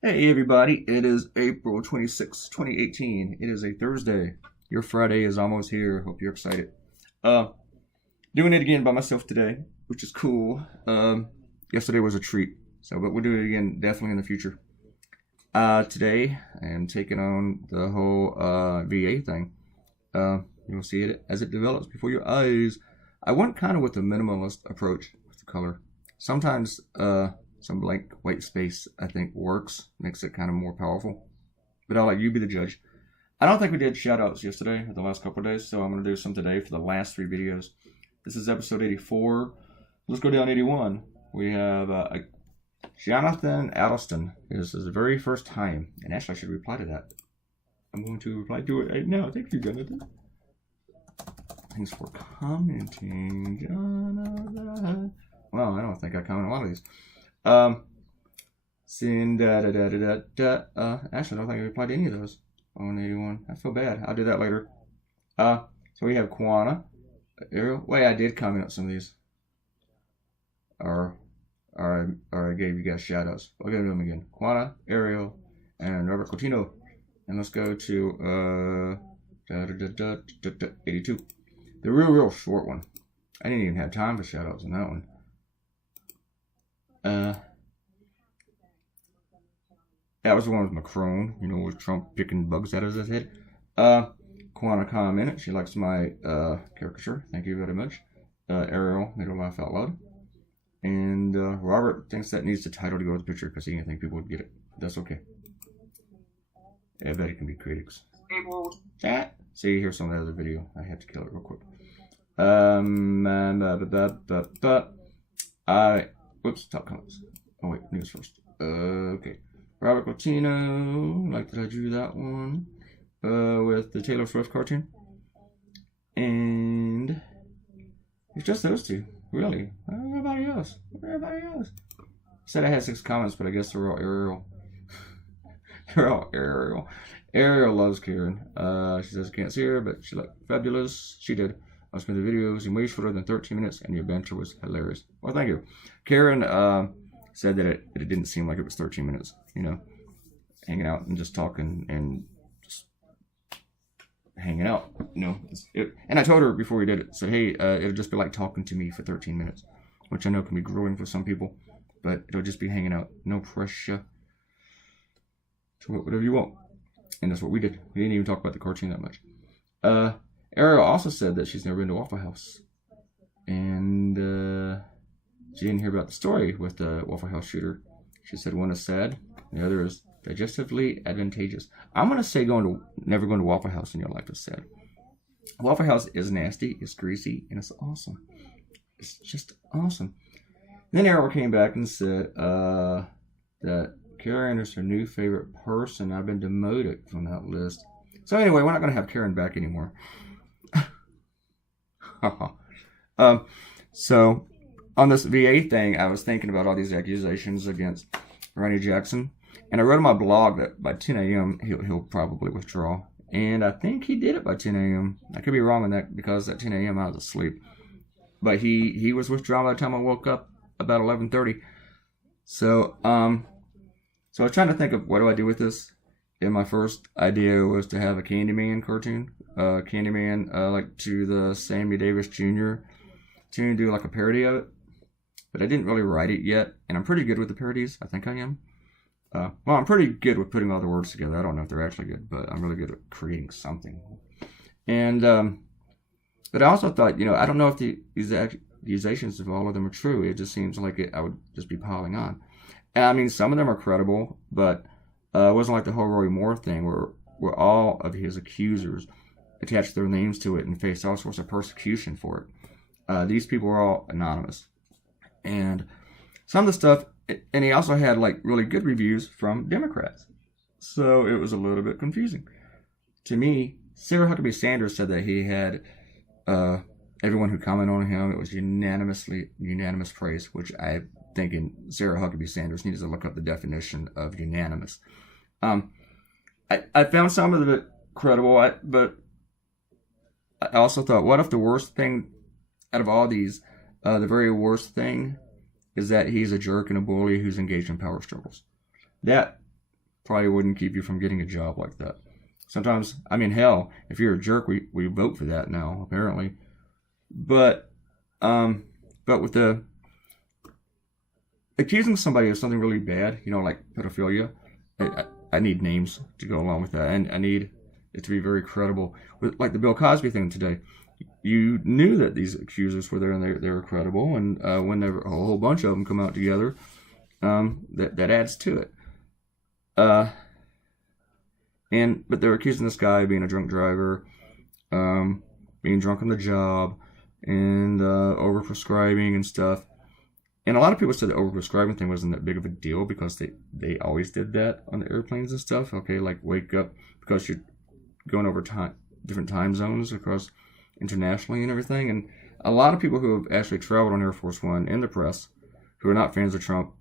Hey everybody, it is April 26, 2018. It is a Thursday. Your Friday is almost here. Hope you're excited. Uh, Doing it again by myself today, which is cool. Yesterday was a treat, but we'll do it again definitely in the future. Today I am taking on the whole VA thing. You'll see it as it develops before your eyes. I went kind of with a minimalist approach with the color. Sometimes some blank white space I think works, makes it kind of more powerful. But I'll let you be the judge. I don't think we did shoutouts yesterday or the last couple of days, so I'm going to do some today for the last three videos. This is episode 84. Let's go down 81. We have Jonathan Addleston. This is the very first time, and actually I should reply to that. I'm going to reply to it right now. Thank you, Jonathan. Thanks for commenting, Jonathan. Well, I don't think I comment a lot of these. Actually, I don't think I replied to any of those on 81. I feel bad. I'll do that later. So we have Kwana, Ariel. Wait, I did comment on some of these. Or I gave you guys shout outs. I'll go to them again. Kwana, Ariel, and Robert Coutinho. And let's go to 82. The real short one. I didn't even have time for shout outs on that one. That was the one with Macron, with Trump picking bugs out of his head. Kwana commented, she likes my caricature. Thank you very much. Ariel made her laugh out loud. And Robert thinks that needs the title to go with the picture because he didn't think people would get it. That's okay. I bet it can be critics. Chat. See, here's some of the other video. I have to kill it real quick. Whoops, top comments. Oh wait, news first. Okay. Robert Coutinho, like that I drew that one. With the Taylor Swift cartoon. And it's just those two, really. Everybody else. Said I had 6 comments, but I guess they're all Ariel. They're all Ariel. Ariel loves Karen. She says I can't see her, but she looked fabulous. She did. I spent the videos in way shorter than 13 minutes, and the adventure was hilarious. Well, thank you. Karen said that it didn't seem like it was 13 minutes, hanging out and just talking and just hanging out, And I told her before we did it, said, hey, it'll just be like talking to me for 13 minutes, which I know can be grueling for some people, but it'll just be hanging out. No pressure. So whatever you want. And that's what we did. We didn't even talk about the cartoon that much. Ariel also said that she's never been to Waffle House. And she didn't hear about the story with the Waffle House shooter. She said one is sad, the other is digestively advantageous. I'm going to say never going to Waffle House in your life is sad. Waffle House is nasty, it's greasy, and it's awesome. It's just awesome. Then Ariel came back and said that Karen is her new favorite person. I've been demoted from that list. So anyway, we're not going to have Karen back anymore. So on this VA thing, I was thinking about all these accusations against Ronnie Jackson, and I wrote on my blog that by 10 a.m. he'll probably withdraw, and I think he did it by 10 a.m. I could be wrong on that because at 10 a.m. I was asleep, but he was withdrawn by the time I woke up about 11:30. So I was trying to think of what do I do with this. And my first idea was to have a Candyman cartoon. Candyman, like to the Sammy Davis Jr. to do like a parody of it. But I didn't really write it yet. And I'm pretty good with the parodies. I think I am. Well, I'm pretty good with putting all the words together. I don't know if they're actually good, but I'm really good at creating something. And, but I also thought, I don't know if these accusations of all of them are true. It just seems like I would just be piling on. And I mean, some of them are credible, but it wasn't like the whole Roy Moore thing where all of his accusers attached their names to it and faced all sorts of persecution for it. These people were all anonymous. And some of the stuff, and he also had like really good reviews from Democrats. So it was a little bit confusing. To me, Sarah Huckabee Sanders said that he had everyone who commented on him, it was unanimous praise, which I thinking Sarah Huckabee Sanders needs to look up the definition of unanimous. I found some of it credible, but I also thought, what if the worst thing out of all these, the very worst thing is that he's a jerk and a bully who's engaged in power struggles? That probably wouldn't keep you from getting a job like that. Sometimes, I mean, hell, if you're a jerk, we vote for that now, apparently. But with the accusing somebody of something really bad, like pedophilia, I need names to go along with that, and I need it to be very credible. Like the Bill Cosby thing today, you knew that these accusers were there and they were credible, and when there were a whole bunch of them come out together, that adds to it. But they're accusing this guy of being a drunk driver, being drunk on the job, and overprescribing and stuff. And a lot of people said the overprescribing thing wasn't that big of a deal because they always did that on the airplanes and stuff. Okay, like wake up because you're going over different time zones across internationally and everything. And a lot of people who have actually traveled on Air Force One in the press, who are not fans of Trump,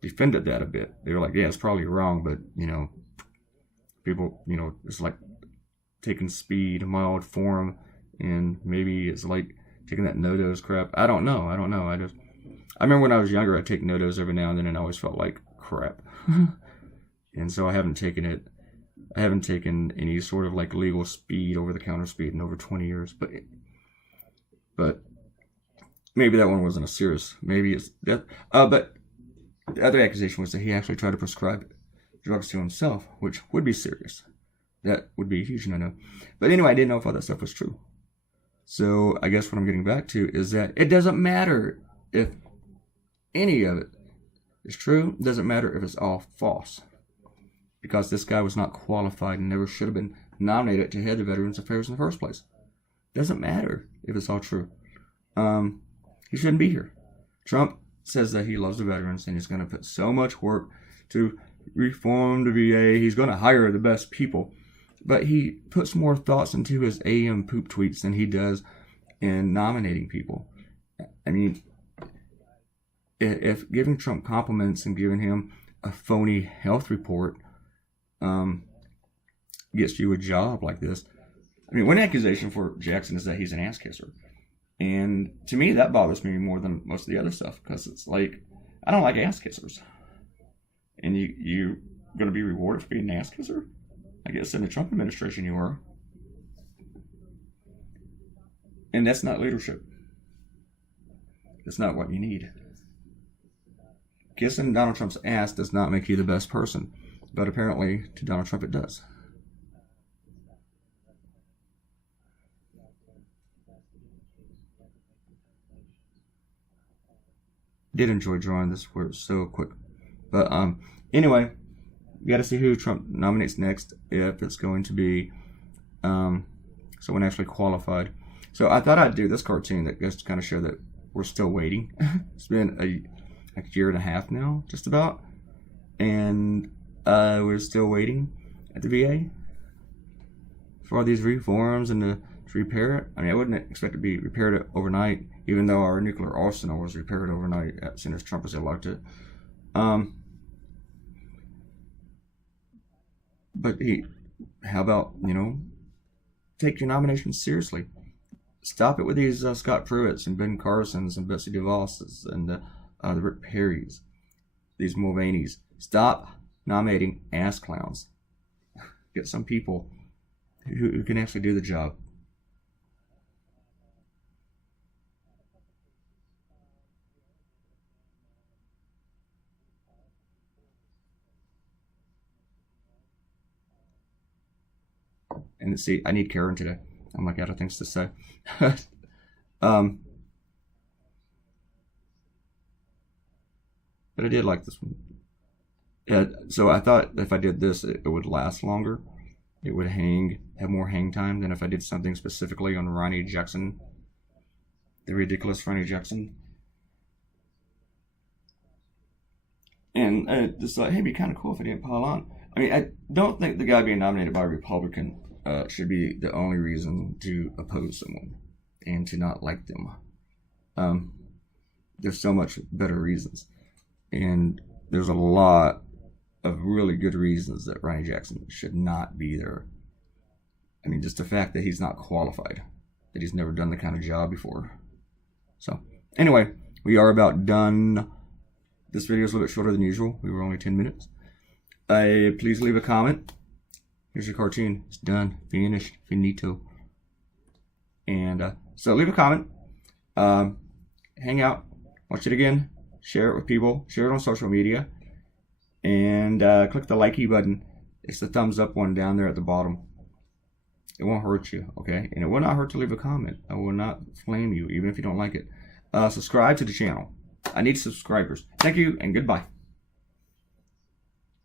defended that a bit. They were like, yeah, it's probably wrong, but people, it's like taking speed, mild form, and maybe it's like taking that no-dose crap. I don't know. I remember when I was younger, I'd take no-dose every now and then, and I always felt like crap. And so I haven't taken it. I haven't taken any sort of like legal speed, over-the-counter speed in over 20 years. But maybe that one wasn't a serious. Maybe it's that. But the other accusation was that he actually tried to prescribe drugs to himself, which would be serious. That would be a huge no-no. But anyway, I didn't know if all that stuff was true. So I guess what I'm getting back to is that it doesn't matter if any of it is true. It doesn't matter if it's all false. Because this guy was not qualified and never should have been nominated to head the Veterans Affairs in the first place. Doesn't matter if it's all true. He shouldn't be here. Trump says that he loves the veterans and he's going to put so much work to reform the VA. He's going to hire the best people. But he puts more thoughts into his AM poop tweets than he does in nominating people. I mean, if giving Trump compliments and giving him a phony health report gets you a job like this. I mean, one accusation for Jackson is that he's an ass kisser. And to me, that bothers me more than most of the other stuff, because it's like, I don't like ass kissers. And you're going to be rewarded for being an ass kisser? I guess in the Trump administration you are. And that's not leadership. That's not what you need. Kissing Donald Trump's ass does not make you the best person. But apparently, to Donald Trump, it does. Did enjoy drawing this where it's so quick. But anyway, we got to see who Trump nominates next, if it's going to be someone actually qualified. So I thought I'd do this cartoon that goes to kind of show that we're still waiting. It's been a year and a half now, just about. And we're still waiting at the VA for all these reforms and to repair it. I mean, I wouldn't expect it to be repaired overnight, even though our nuclear arsenal was repaired overnight as soon as Trump was elected. But how about, take your nomination seriously. Stop it with these Scott Pruitts and Ben Carsons and Betsy DeVos's and the Rick Perrys, these Mulvaneys. Stop nominating ass clowns. Get some people who can actually do the job. And see, I need Karen today. I'm like out of things to say. But I did like this one. Yeah, so I thought if I did this, it would last longer. It would have more hang time than if I did something specifically on Ronnie Jackson, the ridiculous Ronnie Jackson. And just thought, hey, it'd be kind of cool if I didn't pile on. I mean, I don't think the guy being nominated by a Republican should be the only reason to oppose someone and to not like them. There's so much better reasons. And there's a lot of really good reasons that Ronnie Jackson should not be there. I mean, just the fact that he's not qualified, that he's never done the kind of job before. So, anyway, we are about done. This video is a little bit shorter than usual. We were only 10 minutes. please leave a comment. Here's your cartoon. It's done. Finished. Finito. And so leave a comment. Hang out. Watch it again. Share it with people. Share it on social media. And click the likey button. It's the thumbs up one down there at the bottom. It won't hurt you, okay? And it will not hurt to leave a comment. I will not flame you, even if you don't like it. Subscribe to the channel. I need subscribers. Thank you, and goodbye.